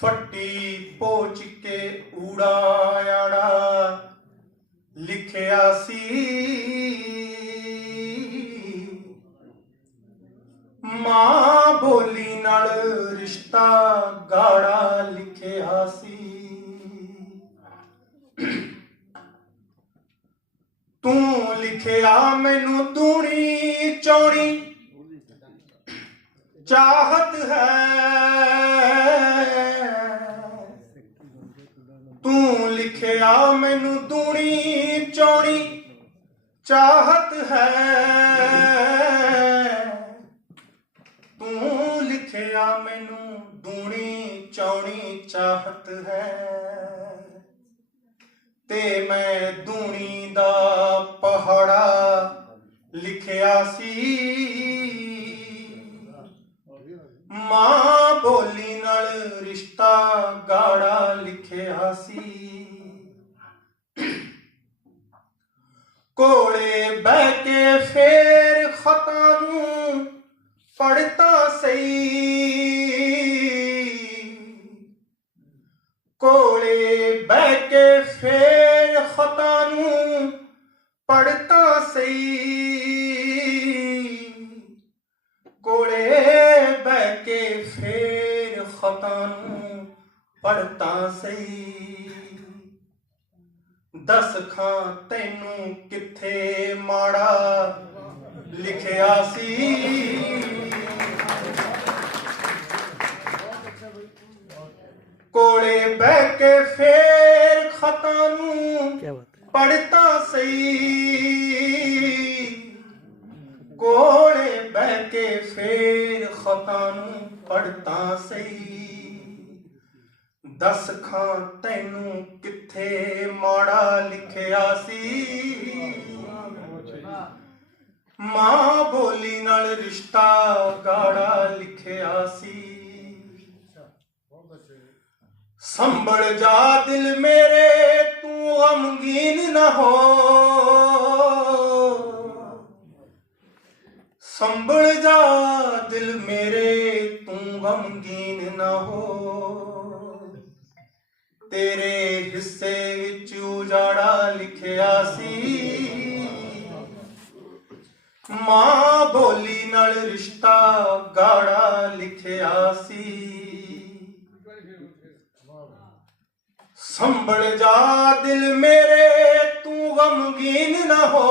ਫੱਟੀ ਪੋਚ ਕੇ ਊੜਾ ਆੜਾ ਲਿਖਿਆ ਸੀ। ਮਾਂ ਬੋਲੀ ਨਾਲ ਰਿਸ਼ਤਾ ਗਾੜਾ ਲਿਖਿਆ ਸੀ। ਤੂੰ ਲਿਖਿਆ ਮੈਨੂੰ ਦੂਣੀ ਚੌੜੀ ਚਾਹਤ ਹੈ ਤੂੰ ਲਿਖਿਆ ਮੈਨੂੰ ਦੂਣੀ ਚੌੜੀ ਚਾਹਤ ਹੈ। ਤੂੰ ਲਿਖਿਆ ਮੈਨੂੰ ਦੂਣੀ ਚੌਣੀ, ਚਾਹਤ ਹੈ। ਤੇ ਮੈਂ ਦੂਣੀ ਦਾ ਪਹਾੜਾ ਲਿਖਿਆ ਸੀ। ਮਾਂ ਬੋਲੀ ਨਾਲ ਰਿਸ਼ਤਾ ਗਾ ਲਿਖਿਆ ਕੋਲੇ ਬਹਿ ਕੇ ਫੇਰ ਖਤਾਂ ਨੂੰ ਪੜਤਾ ਸਹੀ। ਕੋਲੇ ਬਹਿ ਕੇ ਫੇਰ ਖਤਾਂ ਨੂੰ ਪੜਤਾ ਸਹੀ। ਕੋਲੇ ਬਹਿ ਕੇ ਫੇਰ ਖਤਾਂ ਨੂੰ ਪੜਤਾ ਸਹੀ। ਦਸ ਖਾਂ ਤੈਨੂੰ ਕਿੱਥੇ ਮਾੜਾ ਲਿਖਿਆ ਸੀ। ਕੋਲੇ ਬਹਿ ਕੇ ਫੇਰ ਖਤਾਂ ਨੂੰ ਪੜਤਾ ਸਹੀ। ਕੋਲੇ ਬਹਿ ਕੇ ਫੇਰ ਖਤਾਂ ਨੂੰ ਪੜਤਾ ਸਹੀ। ਦੱਸ ਖਾਂ ਤੈਨੂੰ ਕਿੱਥੇ ਮਾੜਾ ਲਿਖਿਆ ਸੀ? ਮਾਂ ਬੋਲੀ ਨਾਲ ਰਿਸ਼ਤਾ ਗਾੜਾ ਲਿਖਿਆ ਸੀ। ਸੰਭਲ ਜਾ ਦਿਲ ਮੇਰੇ, ਤੂੰ ਗਮਗੀਨ ਨਾ ਹੋ। ਸੰਭਲ ਜਾ ਦਿਲ ਮੇਰੇ, ਤੂੰ ਗਮਗੀਨ ਨਾ ਹੋ। ਤੇਰੇ ਹਿੱਸੇ ਵਿੱਚ ਉਜਾੜਾ ਲਿਖਿਆ ਸੀ। ਮਾਂ ਬੋਲੀ ਨਾਲ ਰਿਸ਼ਤਾ ਗਾੜਾ ਲਿਖਿਆ ਸੀ। ਸੰਭਲ ਜਾ ਦਿਲ ਮੇਰੇ, ਤੂੰ ਗਮਗੀਨ ਨਾ ਹੋ।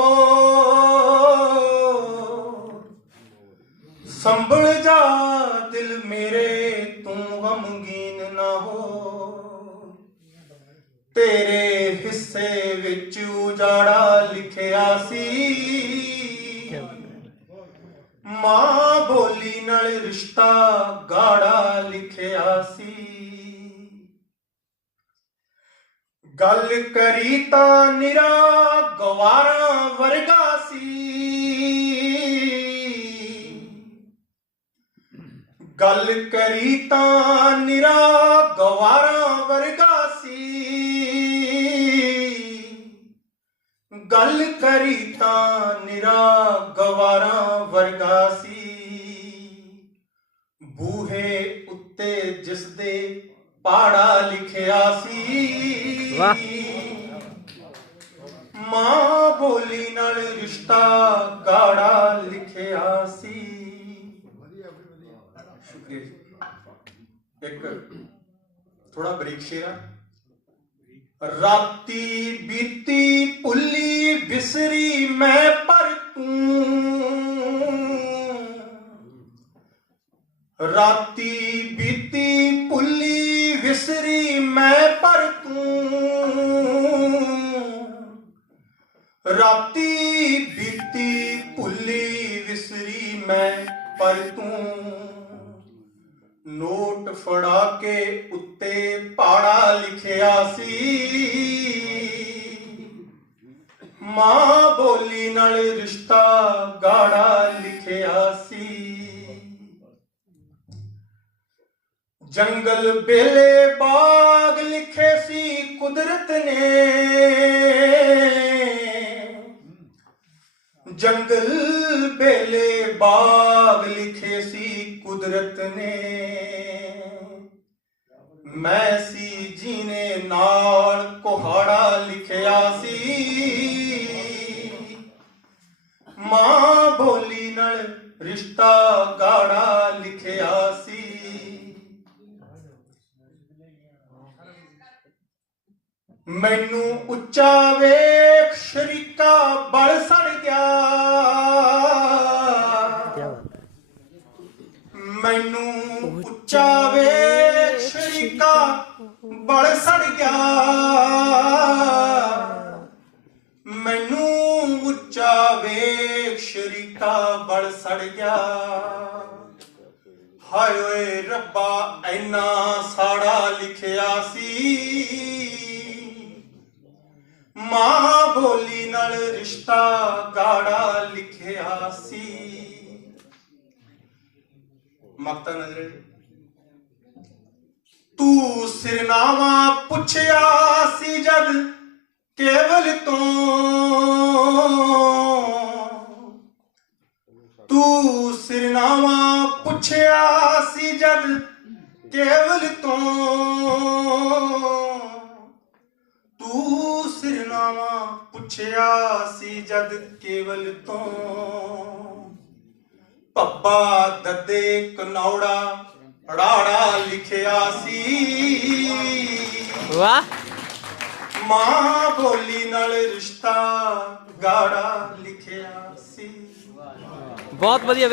ਸੰਭਲ ਜਾ ਦਿਲ ਮੇਰੇ, ਤੂੰ ਗਮਗੀਨ ਨਾ ਹੋ। ਤੇਰੇ ਹਿੱਸੇ ਵਿੱਚ ਉਜਾੜਾ ਲਿਖਿਆ ਸੀ। ਮਾਂ ਬੋਲੀ ਨਾਲ ਰਿਸ਼ਤਾ ਗਾੜਾ ਲਿਖਿਆ ਸੀ। ਗੱਲ ਕਰੀ ਤਾਂ ਨਿਰਾ ਗਵਾਰਾ ਵਰਗਾ ਸੀ। ਗੱਲ ਕਰੀ ਤਾਂ ਨਿਰਾ ਗਵਾਰਾ ਵਰਗਾ ਸੀ। ਗੱਲ ਕਰੀ ਤਾਂ ਨਿਰਾ ਗਵਾਰਾ ਵਰਗਾ ਸੀ ਬੂਹੇ ਉੱਤੇ ਜਿਸ ਦੇ ਪਾੜਾ ਲਿਖਿਆ ਸੀ। ਮਾਂ ਬੋਲੀ ਨਾਲ ਰਿਸ਼ਤਾ ਗਾੜਾ ਲਿਖਿਆ ਸੀ ਸ਼ੁਕਰੀਆ। ਇੱਕ ਥੋੜਾ ਬਰੀਕ ਸ਼ੇਰ ਰਾਤੀ ਬੀਤੀ ਭੁੱਲੀ ਵਿਸਰੀ ਮੈਂ ਪਰ ਤੂੰ। ਰਾਤੀ ਬੀਤੀ ਭੁੱਲੀ ਵਿਸਰੀ ਮੈਂ ਪਰ ਤੂੰ। ਰਾਤੀ ਬੀਤੀ ਭੁੱਲੀ ਵਿਸਰੀ ਮੈਂ ਪਰ ਤੂੰ। ਨੋਟ ਫੜਾ ਕੇ ਉੱਤੇ ਪਾੜਾ ਲਿਖਿਆ ਸੀ। ਮਾਂ ਬੋਲੀ ਨਾਲ ਰਿਸ਼ਤਾ ਗਾੜਾ ਲਿਖਿਆ ਸੀ। ਜੰਗਲ ਬੇਲੇ ਬਾਗ ਲਿਖੇ ਸੀ ਕੁਦਰਤ ਨੇ। ਜੰਗਲ ਬੇਲੇ ਬਾਗ ਲਿਖੇ ਸੀ ਕੁਦਰਤ ਨੇ। ਮੈਂ ਸੀ ਜੀਨੇ ਨਾਲ ਕੁਹਾੜਾ ਲਿਖਿਆ ਸੀ। ਮਾਂ ਬੋਲੀ ਨਾਲ ਰਿਸ਼ਤਾ ਗਾੜਾ ਲਿਖਿਆ ਸੀ। ਮੈਨੂੰ ਉੱਚਾ ਵੇਖ ਸ਼ਰੀਕਾ ਬਲ ਸੜ ਗਿਆ। ਮੈਨੂੰ ਉੱਚਾ ਵੇਖ ਸ਼ਰੀਕਾ ਬਲ ਸੜ ਗਿਆ। ਵੇਖ ਸ਼ਰੀਕਾ ਬੜ ਸੜ ਗਿਆ। ਹਾਏ ਓਏ ਰੱਬਾ ਐਨਾ ਸਾੜਾ ਲਿਖਿਆ ਸੀ। ਮਾਂ ਬੋਲੀ ਨਾਲ ਰਿਸ਼ਤਾ ਗਾੜਾ ਲਿਖਿਆ ਸੀ। ਮਕਤਾ ਨਜ਼ਰ ਤੂੰ ਸਿਰਨਾਵਾ ਪੁੱਛਿਆ ਸੀ ਜਦ ਕੇਵਲ ਤੋਂ ਤੂੰ ਸਿਰਨਾਵਾ ਪੁੱਛਿਆ ਸੀ ਜਦ ਕੇਵਲ ਤੋਂ। ਤੂੰ ਸਿਰਨਾਵਾ ਪੁੱਛਿਆ ਸੀ ਜਦ ਕੇਵਲ ਤੋਂ। ਪੱਪਾ ਦੱਦੇ ਕਨੌੜਾ ਰਾੜਾ ਲਿਖਿਆ ਸੀ। ਵਾਹ। ਮਾਂ ਬੋਲੀ ਨਾਲ ਰਿਸ਼ਤਾ ਗਾੜਾ ਲਿਖਿਆ ਸੀ। ਬਹੁਤ ਵਧੀਆ ਵੀਰੇ।